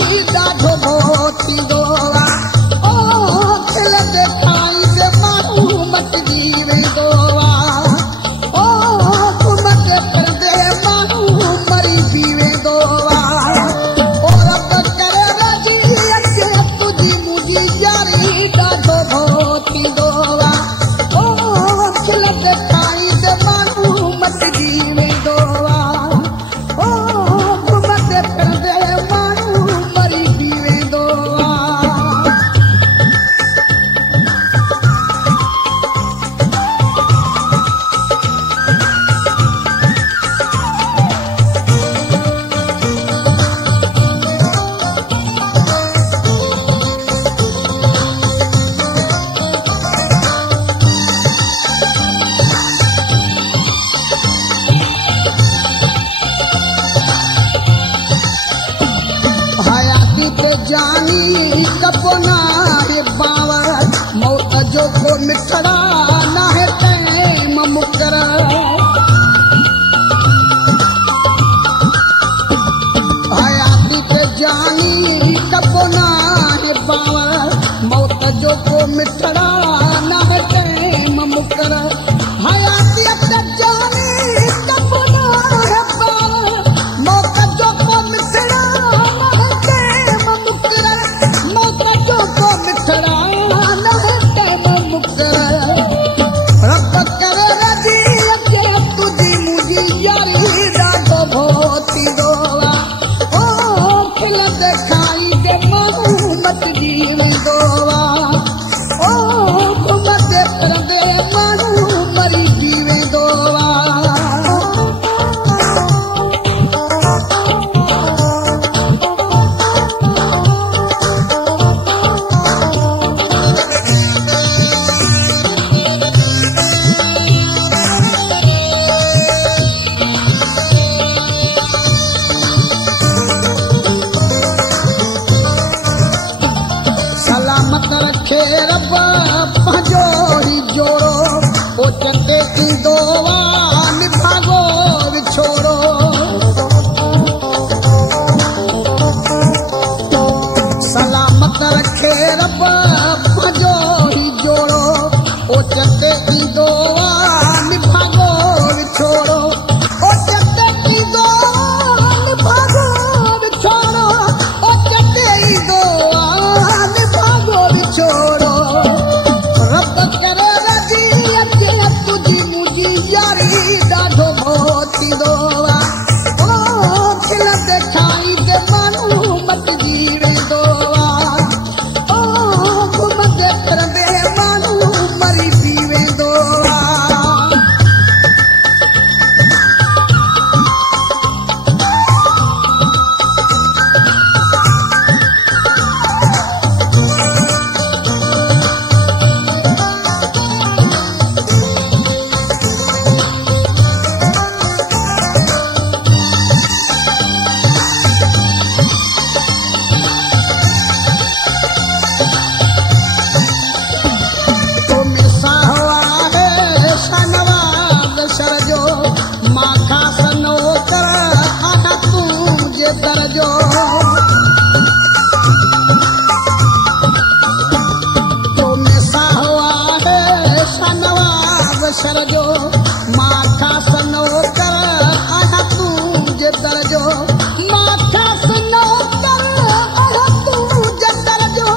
ॾाढो भो थींदो आहे ओ खिल देखाई ते माण्हू मटिजी वेंदो आहे ओ घुमंदे फिरंदे माण्हू मरिजी वेंदो आहे ओ रब करे राजी अचे तुंहिंजी मुंहिंजी यारी ॾाढो भो थींदो आहे ओ खिल देखाई ते माण्हू मटिजी वेंदो आहे ओ घुमंदे फिरंदे माण्हू मरिजी वेंदो आहे हयाती ते जानी कपोना है बावर मौत जो को मिठड़ा ना है तैम मुकर हयाती ते जानी कपोना है बावर मौत जो को मिठड़ा ना है तैम मुकर हयाती ते जानी कपोना है बावर मौत जो को मिठड़ा सलामत रखे रब पंहिंजो ही जोड़ो ओ चटे थींदो निभागो विछोड़ो सलामत रखे रब पंहिंजो ही जोड़ो ओ चटे थींदो निभागो विछोड़ो ओ चटे थींदो निभागो विछोड़ो ओ चटे थींदो छोड़ो रब करे राजी अचे तुंहिंजी मुंहिंजी यारी ॾाढो भो थींदो आहे ओ खिल देखाई ते माण्हू मटिजी वेंदो आहे ओ घुमंदे फिरंदे माण्हू मरिजी वेंदो आहे सरजो माथा सनो कर आया तुझे दरजो माथा सनो कर आया तुझे दरजो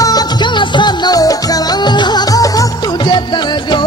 माथा सनो कर आया तुझे दरजो